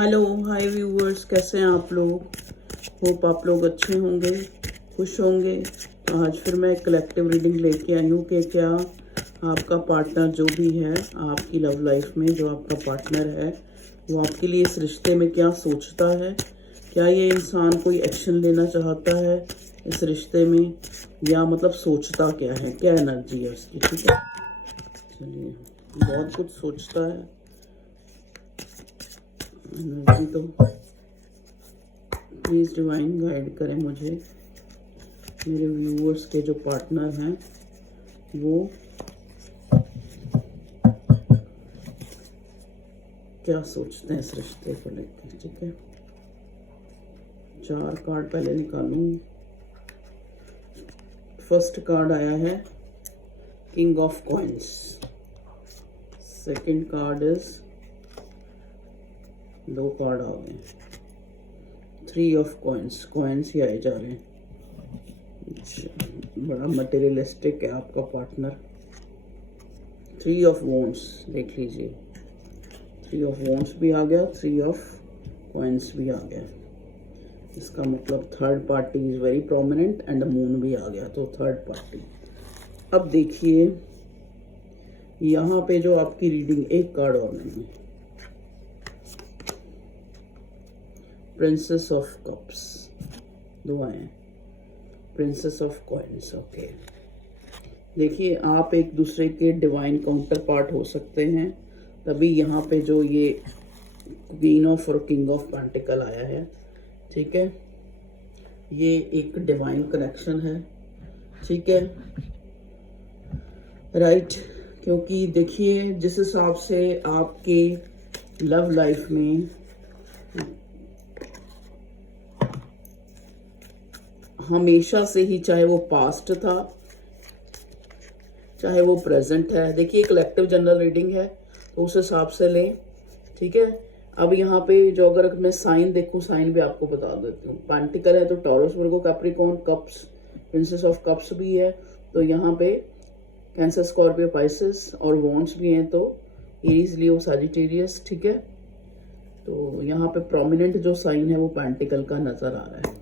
Hello hi viewers, कैसे हैं आप लोग। होप आप लोग अच्छे होंगे, खुश होंगे। तो आज फिर मैं कलेक्टिव रीडिंग लेके आई हूँ कि क्या आपका पार्टनर जो भी है आपकी लव लाइफ में, जो आपका पार्टनर है वो आपके लिए इस रिश्ते में क्या सोचता है। क्या ये इंसान कोई एक्शन लेना चाहता है इस रिश्ते में, या मतलब सोचता क्या है, क्या एनर्जी है उसकी। ठीक है, चलिए। बहुत कुछ सोचता है एनर्जी तो प्लीज़ डिवाइन गाइड करें मुझे। मेरे व्यूअर्स के जो पार्टनर हैं वो क्या सोचते हैं इस रिश्ते को लेकर। ठीक है, 4 कार्ड पहले निकालूंगी। फर्स्ट कार्ड आया है king of coins. Second card is 2 card आ गए, 3 ऑफ कॉइंस। कॉइंस ही आए जा रहे हैं। बड़ा मटेरियलिस्टिक है आपका पार्टनर। 3 ऑफ वॉन्ड्स देख लीजिए, 3 ऑफ वॉन्ड्स भी आ गया, 3 ऑफ कॉइंस भी आ गया। इसका मतलब third party is very prominent and moon भी आ गया, तो थर्ड पार्टी। अब देखिए यहाँ पे जो आपकी रीडिंग, एक कार्ड और नहीं, प्रिंसेस ऑफ कप्स 2 आए हैं, प्रिंसेस ऑफ कॉइन्स। ओके, देखिए आप एक दूसरे के डिवाइन काउंटर पार्ट हो सकते हैं, तभी यहाँ पे जो ये क्वीन ऑफ और किंग ऑफ पेंटिकल आया है। ठीक है, ये एक डिवाइन कनेक्शन है। ठीक है, राइट। क्योंकि देखिए जिस हिसाब से आपके लव लाइफ में हमेशा से ही, चाहे वो पास्ट था चाहे वो प्रेजेंट है, देखिए कलेक्टिव जनरल रीडिंग है तो उस हिसाब से लें। ठीक है, अब यहाँ पे जो अगर मैं साइन देखूं, साइन भी आपको बता देती हूँ। पेंटिकल है तो taurus, Virgo, Capricorn, cups, princess of cups भी है तो यहाँ पे कैंसर, स्कॉर्पियो, पाइसेस, और वॉन्ड्स भी हैं तो एरीज, लियो, सैजिटेरियस। ठीक है, तो यहाँ पे प्रोमिनेंट जो साइन है वो पेंटिकल का नजर आ रहा है।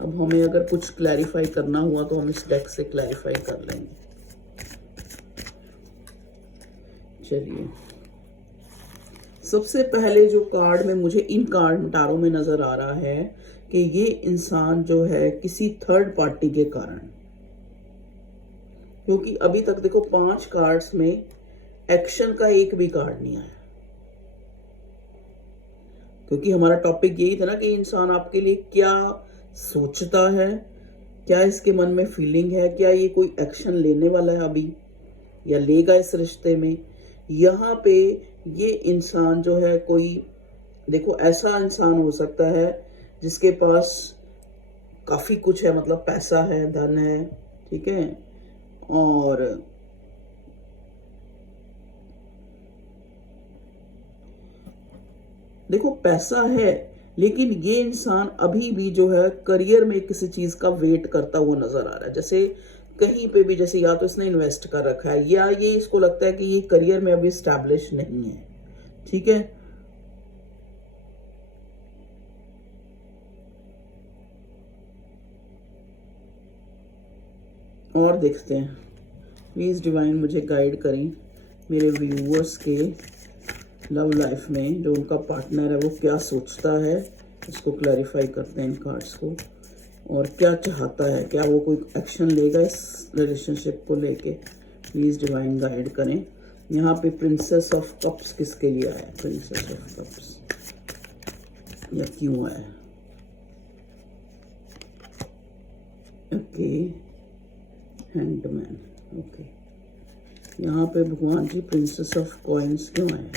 अब हमें अगर कुछ क्लैरिफाई करना हुआ तो हम इस डेक से क्लैरिफाई कर लेंगे। चलिए, सबसे पहले जो कार्ड में मुझे इन कार्ड टारों में नजर आ रहा है कि ये इंसान जो है किसी थर्ड पार्टी के कारण, क्योंकि अभी तक देखो 5 कार्ड्स में एक्शन का एक भी कार्ड नहीं आया, क्योंकि हमारा टॉपिक यही था ना कि इंसान आपके लिए क्या सोचता है, क्या इसके मन में फीलिंग है, क्या ये कोई एक्शन लेने वाला है अभी या लेगा इस रिश्ते में। यहाँ पे ये इंसान जो है कोई, देखो ऐसा इंसान हो सकता है जिसके पास काफी कुछ है, मतलब पैसा है, धन है। ठीक है, और देखो पैसा है, लेकिन ये इंसान अभी भी जो है करियर में किसी चीज का वेट करता हुआ नजर आ रहा है। जैसे कहीं पे भी, जैसे या तो इसने इन्वेस्ट कर रखा है या ये इसको लगता है कि ये करियर में अभी स्टैब्लिश नहीं है। ठीक है, और देखते हैं, प्लीज डिवाइन मुझे गाइड करें मेरे व्यूअर्स के लव लाइफ में जो उनका पार्टनर है वो क्या सोचता है। इसको क्लैरिफाई करते हैं इन कार्ड्स को, और क्या चाहता है, क्या वो कोई एक्शन लेगा इस रिलेशनशिप को लेके। प्लीज डिवाइन गाइड करें। यहाँ पे प्रिंसेस ऑफ कप्स किसके लिए आया, प्रिंसेस ऑफ कप्स, या क्यों आया। Okay, handman. ओके, यहाँ पे भगवान जी प्रिंसेस ऑफ कॉइन्स क्यों आए।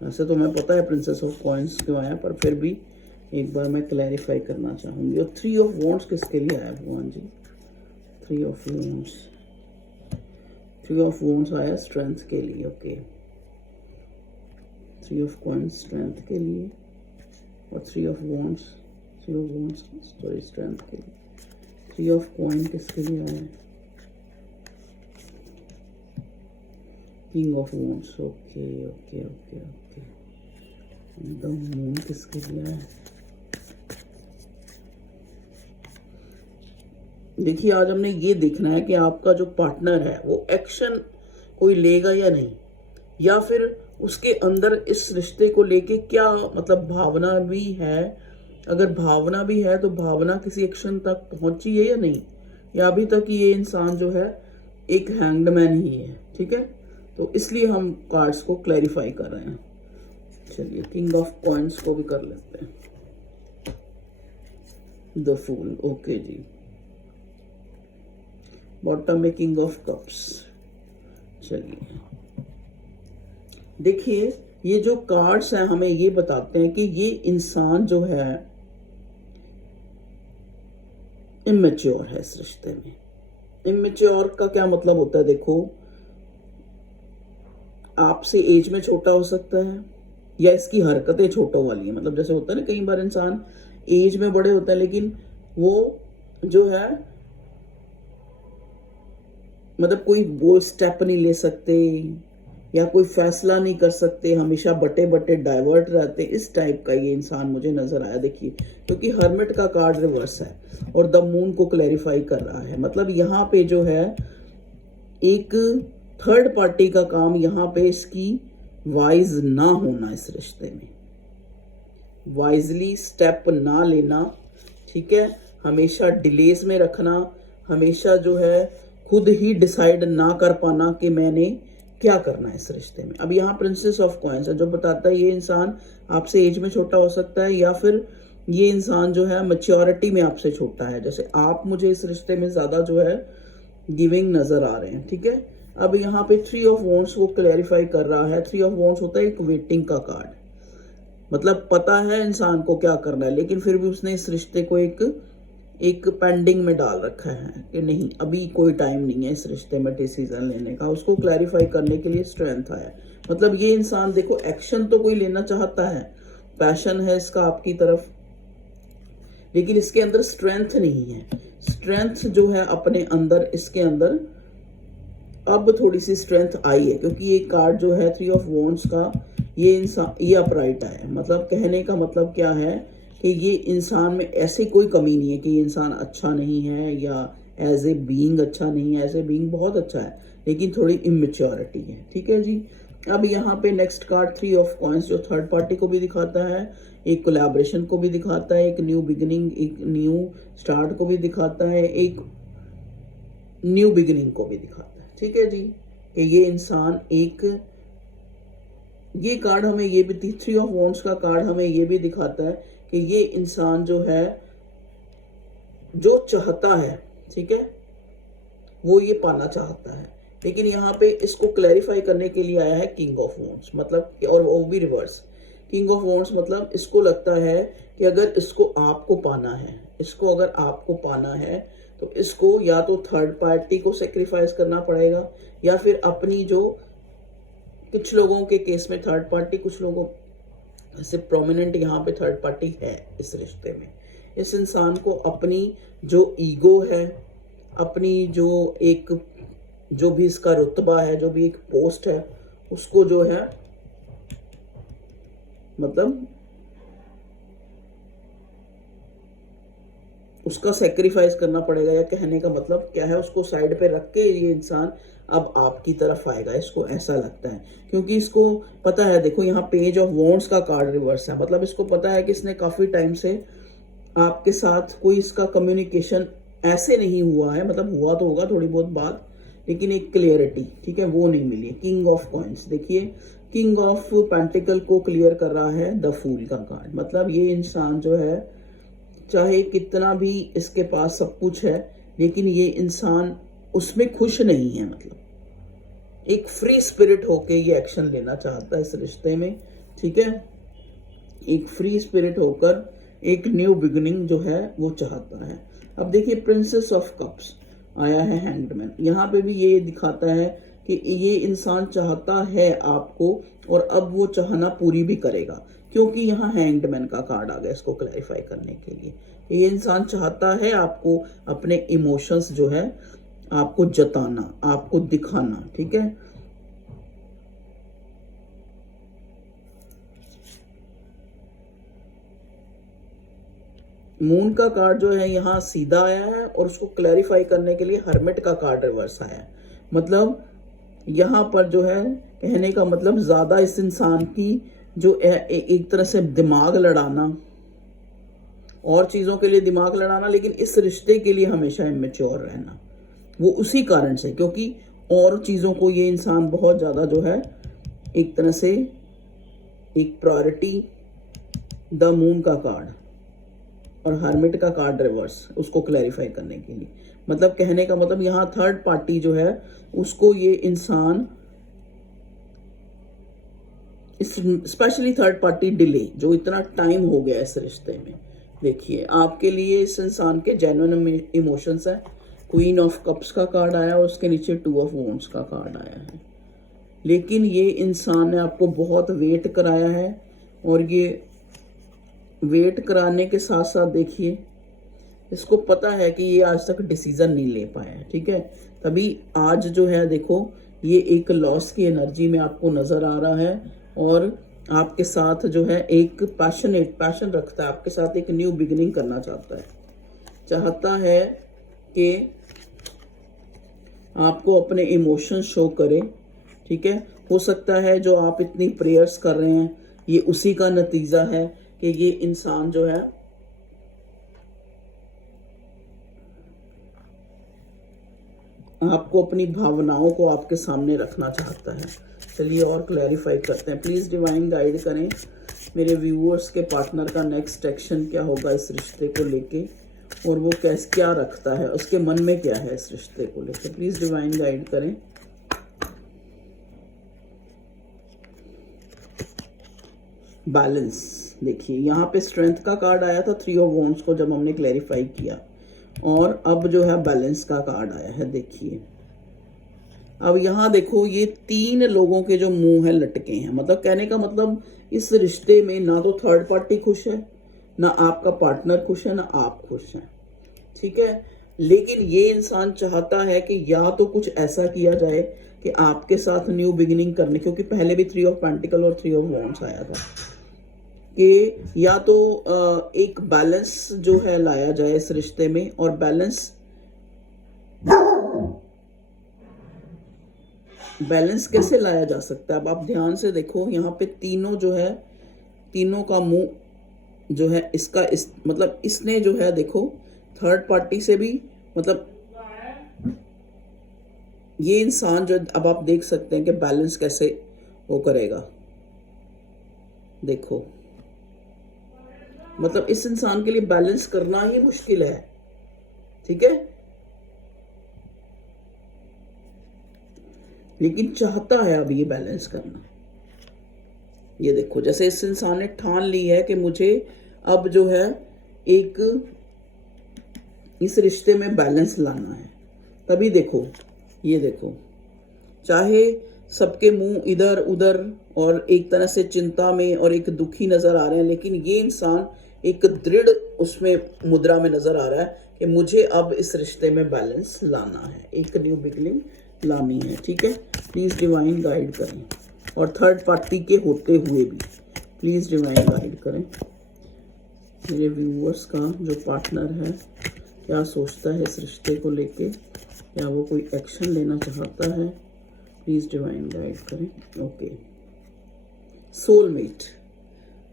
वैसे तो मैं पता है प्रिंसेस ऑफ कॉइन्स क्यों आया, पर फिर भी एक बार मैं क्लैरिफाई करना चाहूंगी। और 3 ऑफ वॉन्ड्स किसके लिए आया भगवान जी, 3 ऑफ वॉन्ड्स, 3 ऑफ वॉन्ड्स आया स्ट्रेंथ के लिए। ओके, 3 ऑफ कॉइन्स स्ट्रेंथ के लिए, और 3 of wands, 3 of wands sorry strength के लिए। 3 ऑफ कॉइन किसके लिए आया, king of wands, okay okay okay okay. The moon किसके लिए है? देखिए आज हमने ये देखना है कि आपका जो पार्टनर है वो एक्शन कोई लेगा या नहीं, या फिर उसके अंदर इस रिश्ते को लेके क्या मतलब भावना भी है। अगर भावना भी है तो भावना किसी एक्शन तक पहुंची है या नहीं, या अभी तक ये इंसान जो है एक हैंग्ड मैन ही है। ठीक है, तो इसलिए हम कार्ड्स को क्लैरिफाई कर रहे हैं। चलिए किंग ऑफ कॉइंस को भी कर लेते हैं। द फूल, ओके जी। बॉटम में किंग ऑफ कप्स। चलिए देखिए ये जो कार्ड्स हैं हमें ये बताते हैं कि ये इंसान जो है इमेच्योर है इस रिश्ते में। इमेच्योर का क्या मतलब होता है? देखो आपसे एज में छोटा हो सकता है या इसकी हरकतें छोटों वाली है। मतलब जैसे होता है ना कई बार इंसान एज में बड़े होते हैं लेकिन वो जो है मतलब कोई बोल्ड स्टेप नहीं ले सकते या कोई फैसला नहीं कर सकते, हमेशा बटे बटे डाइवर्ट रहते। इस टाइप का ये इंसान मुझे नजर आया। देखिए क्योंकि हर्मिट का कार्ड रिवर्स है और द मून को क्लैरिफाई कर रहा है। मतलब यहाँ पे जो है एक थर्ड पार्टी का काम, यहाँ पे इसकी वाइज ना होना, इस रिश्ते में वाइजली स्टेप ना लेना। ठीक है, हमेशा डिलेस में रखना, हमेशा जो है खुद ही डिसाइड ना कर पाना कि मैंने क्या करना है इस रिश्ते में। अब यहाँ प्रिंसेस ऑफ कॉइंस है जो बताता है ये इंसान आपसे एज में छोटा हो सकता है या फिर ये इंसान जो है मैच्योरिटी में आपसे छोटा है। जैसे आप मुझे इस रिश्ते में ज्यादा जो है गिविंग नजर आ रहे हैं। ठीक है, अब यहाँ पे थ्री ऑफ वॉन्ड्स को क्लैरिफाई कर रहा है। थ्री ऑफ वॉन्ड्स होता है एक वेटिंग का कार्ड, मतलब पता है इंसान को क्या करना है लेकिन फिर भी उसने इस रिश्ते को एक पेंडिंग में डाल रखा है कि नहीं अभी कोई टाइम नहीं है इस रिश्ते में डिसीजन लेने का। उसको क्लैरिफाई करने के लिए स्ट्रेंथ आया। मतलब ये इंसान देखो एक्शन तो कोई लेना चाहता है, पैशन है इसका आपकी तरफ, लेकिन इसके अंदर स्ट्रेंथ नहीं है। स्ट्रेंथ जो है अपने अंदर, इसके अंदर अब थोड़ी सी स्ट्रेंथ आई है क्योंकि ये कार्ड जो है थ्री ऑफ वॉन्ड्स का, ये इंसान ये अपराइट है। मतलब कहने का मतलब क्या है कि ये इंसान में ऐसी कोई कमी नहीं है कि ये इंसान अच्छा नहीं है या एज ए बीइंग अच्छा नहीं है। एज ए बीइंग बहुत अच्छा है लेकिन थोड़ी इमेच्योरिटी है। ठीक है जी। अब यहाँ पे next card three of coins जो थर्ड पार्टी को भी दिखाता है, एक कोलैबोरेशन को भी दिखाता है, एक न्यू बिगिनिंग, एक न्यू स्टार्ट को भी दिखाता है, एक न्यू बिगिनिंग को भी दिखाता है। ठीक है जी, कि ये इंसान एक, ये कार्ड हमें ये भी, थ्री ऑफ वॉन्ड्स का कार्ड हमें ये भी दिखाता है कि ये इंसान जो है जो चाहता है, ठीक है, वो ये पाना चाहता है। लेकिन यहाँ पे इसको क्लैरिफाई करने के लिए आया है किंग ऑफ वॉन्ड्स, मतलब और वो भी रिवर्स। किंग ऑफ वॉन्ड्स मतलब इसको लगता है कि अगर इसको आपको पाना है, इसको अगर आपको पाना है तो इसको या तो थर्ड पार्टी को सेक्रीफाइस करना पड़ेगा या फिर अपनी जो, कुछ लोगों के केस में थर्ड पार्टी, कुछ लोगों से प्रोमिनेंट यहाँ पे थर्ड पार्टी है इस रिश्ते में। इस इंसान को अपनी जो ईगो है, अपनी जो एक, जो भी इसका रुतबा है, जो भी एक पोस्ट है, उसको जो है मतलब उसका सेक्रीफाइस करना पड़ेगा। या कहने का मतलब क्या है, उसको साइड पे रख के ये इंसान अब आपकी तरफ आएगा, इसको ऐसा लगता है। क्योंकि इसको पता है, देखो यहाँ पेज ऑफ वॉन्ड्स का कार्ड रिवर्स है, मतलब इसको पता है कि इसने काफी टाइम से आपके साथ कोई इसका कम्युनिकेशन ऐसे नहीं हुआ है, मतलब हुआ तो होगा थोड़ी बहुत बात लेकिन एक क्लियरिटी, ठीक है, वो नहीं मिली। किंग ऑफ कॉइंस, देखिए किंग ऑफ पेंटिकल को क्लियर कर रहा है द फूल का कार्ड। मतलब ये इंसान जो है चाहे कितना भी इसके पास सब कुछ है लेकिन ये इंसान उसमें खुश नहीं है। मतलब एक फ्री स्पिरिट होके ये एक्शन लेना चाहता है इस रिश्ते में। ठीक है, एक फ्री स्पिरिट होकर एक न्यू बिगिनिंग जो है वो चाहता है। अब देखिए प्रिंसेस ऑफ कप्स आया है, हैंग्ड। यहाँ पे भी ये दिखाता है कि ये इंसान चाहता है आपको और अब वो चाहना पूरी भी करेगा, क्योंकि यहाँ हैंग्ड मैन का कार्ड आ गया इसको क्लैरिफाई करने के लिए। ये इंसान चाहता है आपको अपने इमोशंस जो है आपको जताना, आपको दिखाना। ठीक है, मून का कार्ड जो है यहाँ सीधा आया है और उसको क्लैरिफाई करने के लिए हर्मिट का कार्ड रिवर्स आया है। मतलब यहाँ पर जो है कहने का मतलब ज्यादा इस इंसान की जो एक तरह से दिमाग लड़ाना और चीजों के लिए दिमाग लड़ाना, लेकिन इस रिश्ते के लिए हमेशा इमेच्योर रहना, वो उसी कारण से, क्योंकि और चीजों को ये इंसान बहुत ज्यादा जो है एक तरह से एक प्रायोरिटी, द मून का कार्ड और हर्मिट का कार्ड रिवर्स, उसको क्लैरिफाई करने के लिए। मतलब कहने का मतलब यहाँ थर्ड पार्टी जो है उसको ये इंसान, स्पेशली थर्ड पार्टी डिले, जो इतना टाइम हो गया इस रिश्ते में, देखिए आपके लिए इस इंसान के जेन्युइन इमोशंस है। क्वीन ऑफ कप्स का कार्ड आया और उसके नीचे 2 ऑफ वॉन्ड्स का कार्ड आया है। लेकिन ये इंसान ने आपको बहुत वेट कराया है और ये वेट कराने के साथ साथ देखिए इसको पता है कि ये आज तक डिसीजन नहीं ले पाया है, ठीक है। तभी आज जो है देखो ये एक लॉस की एनर्जी में आपको नजर आ रहा है और आपके साथ जो है एक पैशन रखता है, आपके साथ एक न्यू बिगिनिंग करना चाहता है कि आपको अपने इमोशंस शो करे, ठीक है। हो सकता है जो आप इतनी प्रेयर्स कर रहे हैं ये उसी का नतीजा है कि ये इंसान जो है आपको अपनी भावनाओं को आपके सामने रखना चाहता है। चलिए और क्लैरिफाई करते हैं। प्लीज डिवाइन गाइड करें मेरे व्यूअर्स के पार्टनर का नेक्स्ट एक्शन क्या होगा इस रिश्ते को लेके, और वो क्या रखता है, उसके मन में क्या है इस रिश्ते को लेके। प्लीज डिवाइन गाइड करें। बैलेंस, देखिए यहाँ पे स्ट्रेंथ का कार्ड आया था 3 ऑफ वॉन्ड्स को जब हमने क्लैरिफाई किया, और अब जो है बैलेंस का कार्ड आया है। देखिए अब यहाँ देखो ये 3 लोगों के जो मुंह है लटके हैं। मतलब कहने का मतलब इस रिश्ते में ना तो थर्ड पार्टी खुश है, ना आपका पार्टनर खुश है, ना आप खुश हैं, ठीक है। लेकिन ये इंसान चाहता है कि या तो कुछ ऐसा किया जाए कि आपके साथ न्यू बिगिनिंग करने, क्योंकि पहले भी 3 ऑफ पेंटिकल और 3 ऑफ वॉन्ड्स आया था, कि या तो एक बैलेंस जो है लाया जाए इस रिश्ते में। और बैलेंस कैसे लाया जा सकता है, अब आप ध्यान से देखो यहाँ पे तीनों का मुंह जो है मतलब इसने जो है देखो थर्ड पार्टी से भी, मतलब ये इंसान जो, अब आप देख सकते हैं कि बैलेंस कैसे वो करेगा। देखो मतलब इस इंसान के लिए बैलेंस करना ही मुश्किल है, ठीक है, लेकिन चाहता है अब ये बैलेंस करना। ये देखो जैसे इस इंसान ने ठान ली है कि मुझे अब जो है एक इस रिश्ते में बैलेंस लाना है। तभी देखो ये देखो, चाहे सबके मुंह इधर उधर और एक तरह से चिंता में और एक दुखी नजर आ रहे हैं, लेकिन ये इंसान एक दृढ़ उसमें मुद्रा में नजर आ रहा है कि मुझे अब इस रिश्ते में बैलेंस लाना है, एक न्यू बिगिनिंग लानी है, ठीक है। प्लीज डिवाइन गाइड करें, और थर्ड पार्टी के होते हुए भी प्लीज डिवाइन गाइड करें मेरे व्यूअर्स का जो पार्टनर है क्या सोचता है इस रिश्ते को लेके, क्या वो कोई एक्शन लेना चाहता है। प्लीज डिवाइन गाइड करें। ओके, सोलमेट,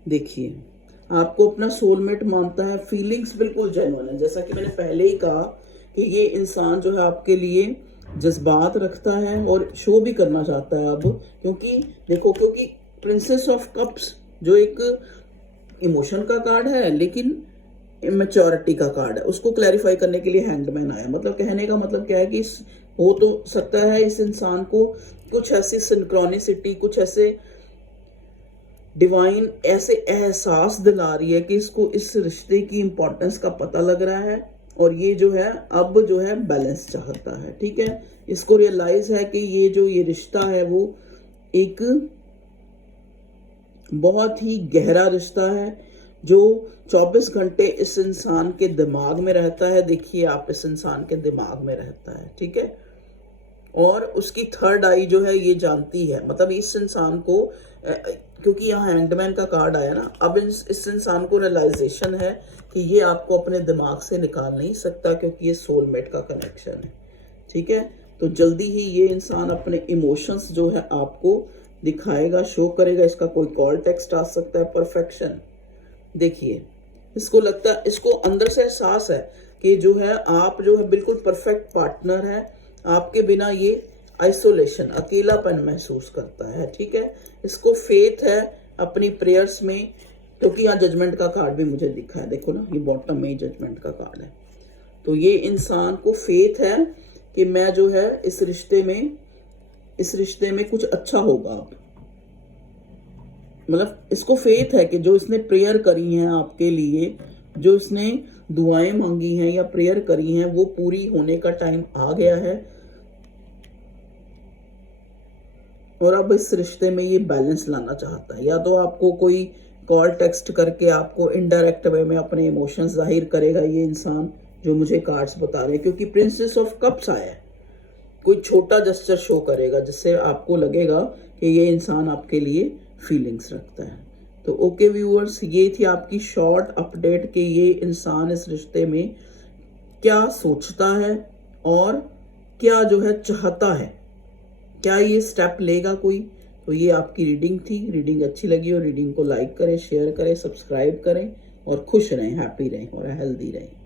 देखिए आपको अपना सोलमेट मानता है, फीलिंग्स बिल्कुल जेन्युइन है। जैसा कि मैंने पहले ही कहा कि ये इंसान जो है आपके लिए जज्बात रखता है और शो भी करना चाहता है अब, क्योंकि देखो क्योंकि प्रिंसेस ऑफ कप्स जो एक इमोशन का कार्ड है लेकिन मैच्योरिटी का कार्ड है, उसको क्लैरिफाई करने के लिए हैंडमैन आया। मतलब कहने का मतलब क्या है कि हो तो सकता है इस इंसान को कुछ ऐसी सिंक्रोनिसिटी, कुछ ऐसे डिवाइन ऐसे एहसास दिला रही है कि इसको इस रिश्ते की इंपॉर्टेंस का पता लग रहा है, और ये जो है अब जो है बैलेंस चाहता है, ठीक है। इसको रियलाइज है कि ये रिश्ता है वो एक बहुत ही गहरा रिश्ता है जो 24 घंटे इस इंसान के दिमाग में रहता है। देखिए आप इस इंसान के दिमाग में रहता है, ठीक है। और उसकी थर्ड आई जो है ये जानती है, मतलब इस इंसान को क्योंकि यहाँ हैंगमैन का कार्ड आया ना, अब इस इंसान को रियलाइजेशन है कि ये आपको अपने दिमाग से निकाल नहीं सकता, क्योंकि ये सोलमेट का कनेक्शन है। ठीक है, तो जल्दी ही ये इंसान अपने इमोशंस जो है आपको दिखाएगा, शो करेगा। इसका कोई कॉल टेक्स्ट आ सकता है। परफेक्शन, देखिए इसको लगता है, इसको अंदर से एहसास है कि जो है आप जो है बिल्कुल परफेक्ट पार्टनर है, आपके बिना ये आइसोलेशन, अकेलापन महसूस करता है। ठीक है, इसको फेथ है अपनी प्रेयर्स में, क्योंकि यहाँ जजमेंट का कार्ड भी मुझे दिखा है, देखो ना, ये बॉटम में ही जजमेंट का कार्ड है। तो ये इंसान को फेथ है कि मैं जो है इस रिश्ते में कुछ अच्छा होगा। मतलब इसको फेथ है कि जो इसने प्रेयर करी है आपके लिए, जो इसने दुआएं मांगी हैं या प्रेयर करी हैं, वो पूरी होने का टाइम आ गया है। और अब इस रिश्ते में ये बैलेंस लाना चाहता है। या तो आपको कोई कॉल टेक्स्ट करके आपको इनडायरेक्ट वे में अपने इमोशंस जाहिर करेगा ये इंसान, जो मुझे कार्ड्स बता रहे हैं, क्योंकि प्रिंसेस ऑफ कप्स आया है। कोई छोटा जेस्चर शो करेगा जिससे आपको लगेगा कि ये इंसान आपके लिए फीलिंग्स रखता है। तो ओके व्यूअर्स, ये थी आपकी शॉर्ट अपडेट कि ये इंसान इस रिश्ते में क्या सोचता है और क्या जो है चाहता है, क्या ये स्टेप लेगा कोई। तो ये आपकी रीडिंग थी। रीडिंग अच्छी लगी और रीडिंग को लाइक करें, शेयर करें, सब्सक्राइब करें और खुश रहें, हैप्पी रहें और हेल्दी रहें।